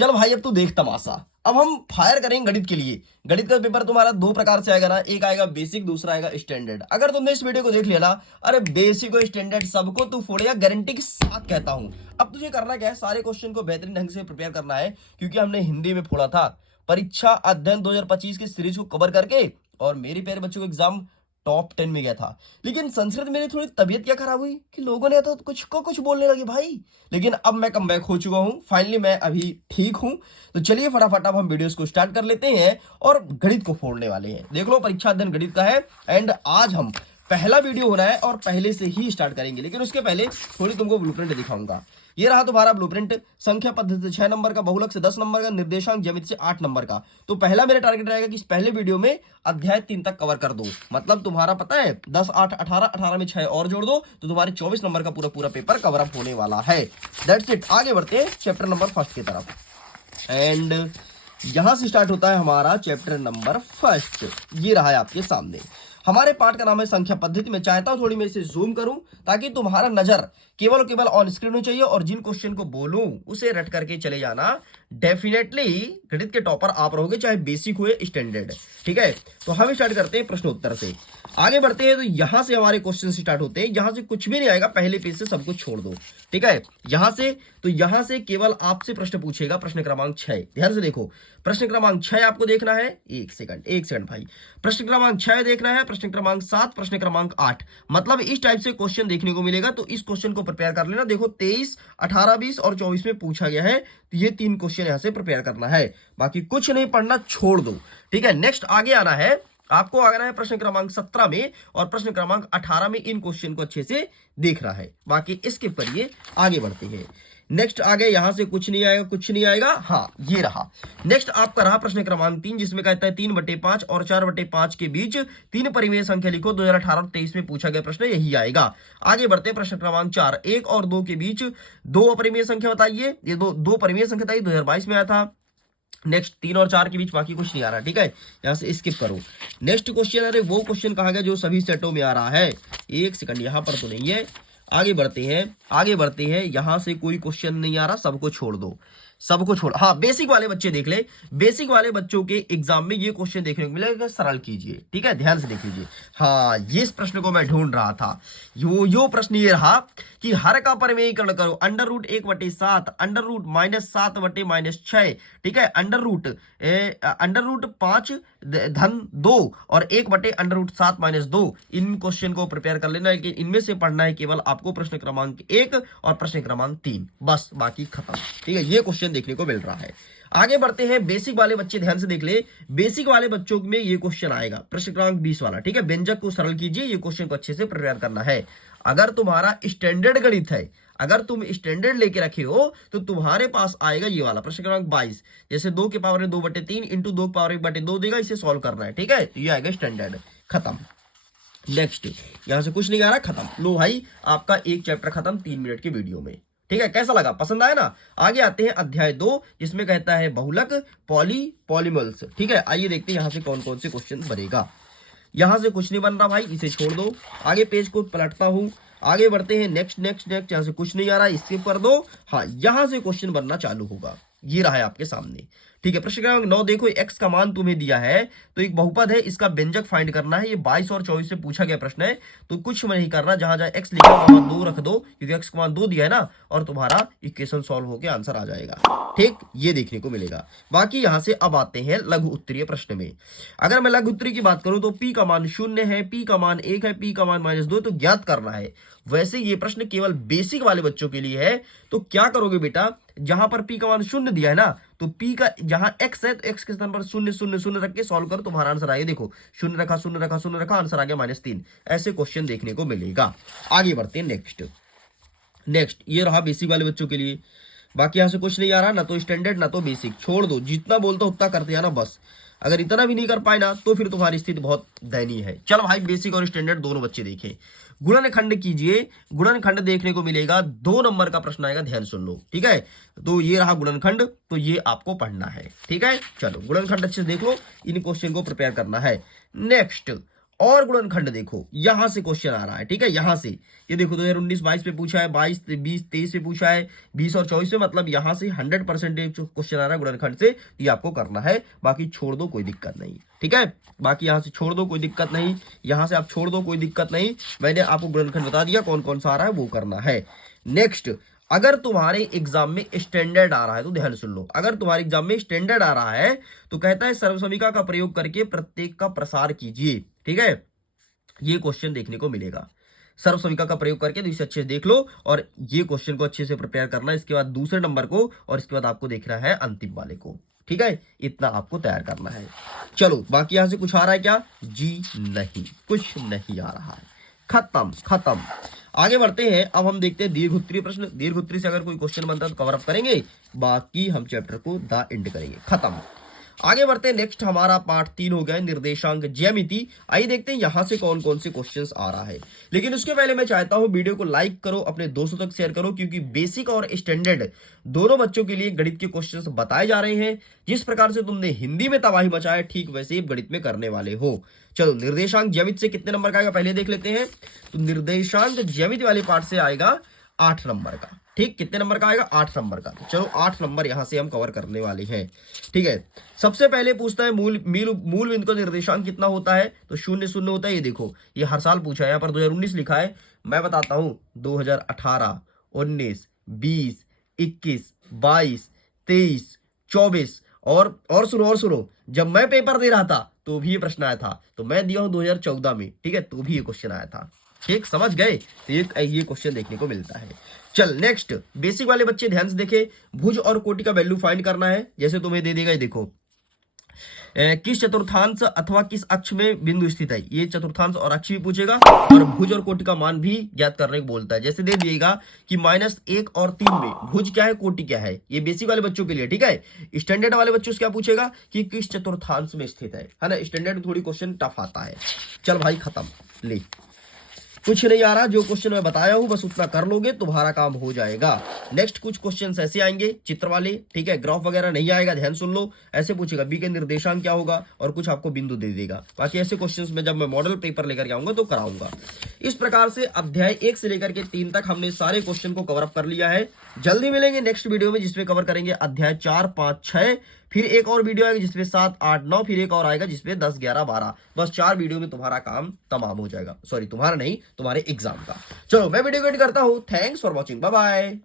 चल भाई अब तू देख तमाशा। अब हम फायर करेंगे गणित के लिए। गणित का पेपर तुम्हारा दो प्रकार से आएगा ना, एक आएगा बेसिक, दूसरा आएगा स्टैंडर्ड। अगर तुमने इस वीडियो को देख लिया ना, अरे बेसिक और स्टैंडर्ड सबको तू फोड़ेगा, गारंटी के साथ कहता हूं। अब तुझे करना क्या है, सारे क्वेश्चन को बेहतरीन ढंग से प्रिपेयर करना है, क्योंकि हमने हिंदी में फोड़ा था। परीक्षा अध्ययन 2025 की सीरीज को कवर करके और मेरी प्यारे बच्चों को एग्जाम टॉप 10 में गया था। लेकिन संस्कृत मेरी थोड़ी तबीयत क्या खराब हुई कि लोगों ने तो कुछ को कुछ बोलने लगे भाई। लेकिन अब मैं कमबैक हो चुका हूं, फाइनली मैं अभी ठीक हूं। तो चलिए फटाफट अब हम वीडियोस को स्टार्ट कर लेते हैं और गणित को फोड़ने वाले हैं। देख लो, परीक्षा अध्ययन गणित का है एंड आज हम पहला वीडियो होना है और पहले से ही स्टार्ट करेंगे। लेकिन उसके पहले थोड़ी तुमको ब्लूप्रिंट दिखाऊंगा। ये रहा तुम्हारा ब्लूप्रिंट। संख्या पद्धति से 6 नंबर का, बहुलक से 10 नंबर का, निर्देशांक ज्यामिति से 8 नंबर का। तो पहला मेरा टारगेट रहेगा कि इस पहले वीडियो में अध्याय 3 तक कवर कर दो। मतलब तुम्हारा पता है 10 8 18, 18 में 6 और जोड़ दो तो तुम्हारे 24 नंबर का पूरा पूरा पेपर कवर अप होने वाला है। That's it. आगे बढ़ते हैं चैप्टर नंबर फर्स्ट की तरफ एंड यहां से स्टार्ट होता है हमारा चैप्टर नंबर फर्स्ट। ये रहा है आपके सामने। हमारे पाठ का नाम है संख्या पद्धति। मैं चाहता हूं थोड़ी मैं इसे जूम करूं ताकि तुम्हारा नजर केवल ऑन स्क्रीन हो चाहिए और जिन क्वेश्चन को बोलूं उसे रट करके चले जाना। डेफिनेटली गणित के टॉपर आप रहोगे, चाहे बेसिक हो या स्टैंडर्ड। ठीक है, तो हम स्टार्ट करते हैं प्रश्नोत्तर से। आगे बढ़ते हैं तो यहां से हमारे क्वेश्चन स्टार्ट होते हैं। यहां से कुछ भी नहीं आएगा, पहले पेज से सब कुछ छोड़ दो। ठीक है, यहां से केवल आपसे प्रश्न पूछेगा। प्रश्न क्रमांक 6 ध्यान से देखो। प्रश्न क्रमांक 6 आपको देखना है। एक सेकंड भाई। प्रश्न क्रमांक 6 देखना है, प्रश्न क्रमांक 7, प्रश्न क्रमांक 8। मतलब इस टाइप से क्वेश्चन देखने को मिलेगा। तो इस क्वेश्चन को प्रिपेयर कर लेना। देखो 23, 18, 20 और 24 में पूछा गया है, तो ये 3 क्वेश्चन यहां से प्रिपेयर करना है। बाकी कुछ नहीं पढ़ना, छोड़ दो। ठीक है, नेक्स्ट आगे आना है। आपको आना है प्रश्न क्रमांक 17 में और प्रश्न क्रमांक 18 में। इन क्वेश्चन को अच्छे से देखना है, बाकी इसके करिए। आगे बढ़ते हैं। नेक्स्ट आगे यहां से कुछ नहीं आएगा। हाँ, ये रहा। नेक्स्ट आपका रहा प्रश्न क्रमांक 3, जिसमें कहता है 3/5 और 4/5 के बीच 3 परिमेय संख्या लिखो। 2018 और 23 में पूछा गया प्रश्न यही आएगा। आगे बढ़ते हैं प्रश्न क्रमांक 4, 1 और 2 के बीच 2 अपरिमेय संख्या बताइए। ये दो परिमेय संख्या बताइए, 2022 में आया था। नेक्स्ट 3 और 4 के बीच बाकी कुछ नहीं आ रहा। ठीक है, यहां से स्किप करो। नेक्स्ट क्वेश्चन, अरे वो क्वेश्चन कहा गया जो सभी सेटों में आ रहा है। एक सेकंड, यहां पर तो नहीं है। आगे बढ़ते हैं। यहां से कोई क्वेश्चन नहीं आ रहा, सबको छोड़ दो। हाँ, बेसिक वाले बच्चे देख ले। बेसिक वाले बच्चों के एग्जाम में ये क्वेश्चन देखने को मिलेगा, सरल कीजिए। ठीक है, ध्यान से देख लीजिए। हाँ, ये इस प्रश्न को मैं ढूंढ रहा था। यो प्रश्न ये रहा कि हर का परिमेयीकरण करो। √1/7, √-7/-6। ठीक है, √5 धन 2 और 1/√7-2। इन क्वेश्चन को प्रिपेयर कर लेना। लेकिन इनमें से पढ़ना है केवल आपको प्रश्न क्रमांक 1 और प्रश्न क्रमांक 3, बस, बाकी खत्म। ठीक है, ये क्वेश्चन देखने को मिल रहा है। आगे बढ़ते हैं। बेसिक वाले बच्चे ध्यान से देख ले। बेसिक वाले बच्चों में ये क्वेश्चन आएगा, प्रश्न क्रमांक 20 वाला। ठीक है, व्यंजक को सरल कीजिए। ये क्वेश्चन को अच्छे से प्रिपेयर करना है। अगर तुम्हारा स्टैंडर्ड गणित है, अगर तुम स्टैंडर्ड लेके रखे हो, तो तुम्हारे पास आएगा ये वाला प्रश्न क्रमांक 22। जैसे 2 के पावर में 2/3 इंटू 2 के पावर 1/2 देगा, इसे सॉल्व करना है। ठीक है, तो ये आएगा स्टैंडर्ड। खत्म। नेक्स्ट, यहां से कुछ नहीं आ रहा, खत्म। लो भाई, आपका एक चैप्टर खत्म 3 मिनट की वीडियो में। ठीक है, कैसा लगा, पसंद आया ना। आगे आते हैं अध्याय 2, जिसमें कहता है बहुलक, पॉलीमल्स। ठीक है, आइए देखते हैं यहां से कौन कौन से क्वेश्चन बनेगा। यहां से कुछ नहीं बन रहा भाई, इसे छोड़ दो। आगे पेज को पलटता हूं। आगे बढ़ते हैं। नेक्स्ट। यहां से कुछ नहीं आ रहा, स्किप कर दो। हाँ, यहां से क्वेश्चन बनना चालू होगा। ये रहा है आपके सामने। ठीक है, प्रश्न क्रमांक 9 देखो। x का मान तुम्हें दिया है, तो एक बहुपद है, इसका व्यंजक फाइंड करना है। ये 22 और 24 से पूछा गया प्रश्न है, तो कुछ नहीं करना। जहां x लिखा है वहां 2 रख दो, क्योंकि x का मान 2 दिया है ना, और तुम्हारा इक्वेशन सॉल्व होकर आंसर आ जाएगा। ठीक, ये देखने को मिलेगा। बाकी यहां से अब आते हैं लघु उत्तरीय प्रश्न में। अगर मैं लघु उत्तरीय की बात करूं तो p का मान 0 है, p का मान 1 है, p का मान -2, तो ज्ञात करना है। वैसे ये प्रश्न केवल बेसिक वाले बच्चों के लिए है। तो क्या करोगे बेटा, जहां पर p का मान 0 दिया है ना, तो p का जहां x है, तो x के स्थान पर 0 0 0 रख के सॉल्व करो, तुम्हारा आंसर आएगा। देखो 0 रखा, 0 रखा, 0 रखा, आंसर आ गया -3। ऐसे क्वेश्चन देखने को मिलेगा। आगे बढ़ते हैं। नेक्स्ट, ये रहा बेसिक वाले बच्चों के लिए। बाकी यहां से कुछ नहीं आ रहा, ना तो स्टैंडर्ड ना तो बेसिक। छोड़ दो, जितना बोलता उतना करते जाना बस। अगर इतना भी नहीं कर पाए ना, तो फिर तुम्हारी स्थिति बहुत दयनीय है। चलो भाई, बेसिक और स्टैंडर्ड दोनों बच्चे देखें। गुणनखंड कीजिए। गुणनखंड देखने को मिलेगा, 2 नंबर का प्रश्न आएगा, ध्यान सुन लो। ठीक है, तो ये रहा गुणनखंड, तो ये आपको पढ़ना है। ठीक है, चलो गुणनखंड अच्छे से देख लो, इन क्वेश्चन को प्रिपेयर करना है। नेक्स्ट, और गुणनखंड देखो, यहां से क्वेश्चन आ रहा है, ठीक है, यहां से ये देखो 2019-22 पे पूछा है, 22-20-23 पे पूछा है, 20 और 24 पे, मतलब यहां से 100% क्वेश्चन आ रहा है गुणनखंड से, ये आपको करना है, बाकी छोड़ दो कोई दिक्कत नहीं, ठीक है, बाकी यहां से छोड़ दो कोई दिक्कत नहीं, यहां से आप छोड़ दो कोई दिक्कत नहीं, मैंने आपको गुणनखंड बता दिया कौन कौन सा आ रहा है वो करना है। नेक्स्ट, अगर तुम्हारे एग्जाम में स्टैंडर्ड आ रहा है तो ध्यान सुन लो, अगर तुम्हारे एग्जाम में स्टैंडर्ड आ रहा है तो कहता है सर्वसमिका का प्रयोग करके प्रत्येक का प्रसार कीजिए, ठीक है, ये क्वेश्चन देखने को मिलेगा, सर्वसमिका का प्रयोग करके, तो इसे अच्छे से देख लो और ये क्वेश्चन को अच्छे से प्रिपेयर करना है, इसके बाद दूसरे नंबर को और इसके बाद आपको देखना है अंतिम वाले को, ठीक है, इतना आपको तैयार करना है। चलो बाकी यहां से कुछ आ रहा है क्या? जी नहीं, कुछ नहीं आ रहा है, खत्म खत्म। आगे बढ़ते हैं, अब हम देखते हैं दीर्घ उत्तरीय प्रश्न, दीर्घ उत्तरीय से अगर कोई क्वेश्चन बनता है तो कवर अप करेंगे, बाकी हम चैप्टर को द एंड करेंगे, खत्म। आगे बढ़ते हैं, नेक्स्ट हमारा पार्ट 3 हो गया है निर्देशांक ज्यामिति। आइए देखते हैं यहां से कौन कौन से क्वेश्चंस आ रहा है, लेकिन उसके पहले मैं चाहता हूं वीडियो को लाइक करो, अपने दोस्तों तक शेयर करो, क्योंकि बेसिक और स्टैंडर्ड दोनों बच्चों के लिए गणित के क्वेश्चंस बताए जा रहे हैं। जिस प्रकार से तुमने हिंदी में तबाही मचाया, ठीक वैसे ही गणित में करने वाले हो। चलो निर्देशांक ज्यामिति से कितने नंबर का आएगा पहले देख लेते हैं। तो निर्देशांक ज्यामिति वाले पार्ट से आएगा 8 नंबर का, ठीक, कितने नंबर का आएगा? 8 नंबर का। तो चलो 8 नंबर यहां से हम कवर करने वाले हैं, ठीक है। सबसे पहले पूछता है मूल बिंदु का निर्देशांक कितना होता है? तो 0 0 होता है। ये देखो, ये हर साल पूछा है, यहाँ पर 2019 लिखा है, मैं बताता हूं 2018, 19, 20, 21, 22, 23, 24 और सुनो, जब मैं पेपर दे रहा था तो भी ये प्रश्न आया था, तो मैं दिया हूं 2014 में, ठीक है, तो भी ये क्वेश्चन आया था, ठीक, समझ गए? तो ये क्वेश्चन देखने को मिलता है। चल नेक्स्ट, बेसिक वाले बच्चे ध्यान से देखे, भुज और कोटि का वैल्यू फाइंड करना है। जैसे तुम्हें दे देगा, ये देखो, किस चतुर्थांश अथवा किस अक्ष में बिंदु स्थित है, ये चतुर्थांश और अक्ष भी पूछेगा, और भुज और कोटि का मान भी ज्ञात करने को बोलता है। जैसे दे दिएगा कि -1 और 3 में भुज क्या है, कोटि क्या है, ये बेसिक वाले बच्चों के लिए, ठीक है। स्टैंडर्ड वाले बच्चों से क्या पूछेगा कि किस चतुर्थांश में स्थित है ना। स्टैंडर्ड थोड़ी क्वेश्चन टफ आता है। चल भाई खत्म, ले कुछ नहीं आ रहा, जो क्वेश्चन मैं बताया हूं बस उतना कर लोगे तुम्हारा काम हो जाएगा। नेक्स्ट कुछ क्वेश्चंस ऐसे आएंगे चित्र वाले, ठीक है, ग्राफ वगैरह नहीं आएगा, ध्यान सुन लो। ऐसे पूछेगा बी के निर्देशांक क्या होगा और कुछ आपको बिंदु दे देगा। बाकी ऐसे क्वेश्चंस में जब मैं मॉडल पेपर लेकर के आऊंगा तो कराऊंगा। इस प्रकार से अध्याय 1 से लेकर के 3 तक हमने सारे क्वेश्चन को कवर अप कर लिया है। जल्दी मिलेंगे नेक्स्ट वीडियो में जिसमें कवर करेंगे अध्याय 4, 5, 6, फिर एक और वीडियो आएगा जिसमें 7, 8, 9, फिर एक और आएगा जिसमें 10, 11, 12। बस 4 वीडियो में तुम्हारा काम तमाम हो जाएगा, सॉरी तुम्हारा नहीं, तुम्हारे एग्जाम का। चलो मैं वीडियो एडिट करता हूं। Thanks for watching, bye bye.